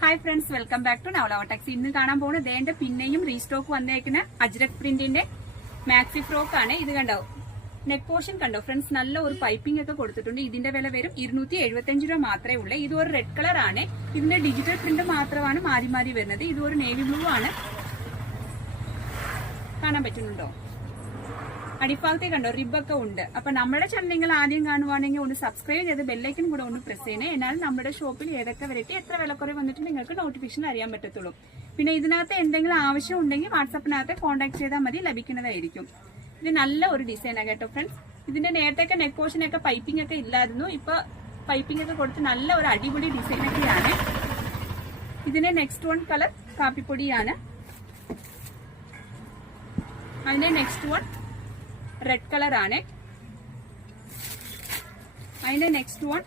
Hi friends, welcome back to നവലവ techs. ഇന്ന് കാണാൻ പോകുന്നത് ദേന്റെ പിന്നെയും റീസ്റ്റോക്ക് വന്നേക്കുന്ന അജ്രക് പ്രിന്റിന്റെ മാക്സി ഫ്രോക്ക് ആണ്. ഇത് കണ്ടോ, നെക്ക് പോർഷൻ കണ്ടോ ഫ്രണ്ട്സ്, നല്ല ഒരു പൈപ്പിംഗ് ഒക്കെ കൊടുത്തിട്ടുണ്ട്. ഇതിന്റെ വില വരും 275 രൂപ മാത്രമേ ഉള്ളൂ. ഇത് ഒരു റെഡ് കളർ ആണ്. ഇതിന്റെ ഡിജിറ്റൽ പ്രിന്റ് മാത്രമാണ് മാറി മാറി വരുന്നത്. ഇത് ഒരു നേവി ബ്ലൂ ആണ്. കാണാൻ പറ്റുന്നുണ്ടോ? അടിഭാഗത്തെ കണ്ടോ, റിബൊക്കെ ഉണ്ട്. അപ്പൊ നമ്മുടെ ചാനൽ നിങ്ങൾ ആദ്യം കാണുവാണെങ്കിൽ ഒന്ന് സബ്സ്ക്രൈബ് ചെയ്ത് ബെല്ലൈക്കൻ കൂടെ ഒന്ന് പ്രസ് ചെയ്യണേ. എന്നാൽ നമ്മുടെ ഷോപ്പിൽ ഏതൊക്കെ വെറൈറ്റി എത്ര വിലക്കുറവ് വന്നിട്ട് നിങ്ങൾക്ക് നോട്ടിഫിക്കേഷൻ അറിയാൻ പറ്റത്തുള്ളൂ. പിന്നെ ഇതിനകത്ത് എന്തെങ്കിലും ആവശ്യം ഉണ്ടെങ്കിൽ വാട്സാപ്പിനകത്ത് കോൺടാക്ട് ചെയ്താൽ മതി, ലഭിക്കുന്നതായിരിക്കും. ഇത് നല്ല ഒരു ഡിസൈനാണ് കേട്ടോ ഫ്രണ്ട്സ്. ഇതിന്റെ നേരത്തെ നെക്ക് പോർഷനൊക്കെ പൈപ്പിംഗ് ഒക്കെ ഇല്ലായിരുന്നു. ഇപ്പൊ പൈപ്പിംഗ് ഒക്കെ കൊടുത്ത് നല്ല ഒരു അടിപൊളി ഡിസൈനൊക്കെയാണ്. ഇതിന്റെ നെക്സ്റ്റ് വൺ കളർ കാപ്പിപ്പൊടിയാണ്. അതിന്റെ നെക്സ്റ്റ് വൺ റെഡ് കളർ ആണ്. അതിന്റെ നെക്സ്റ്റ് വൺ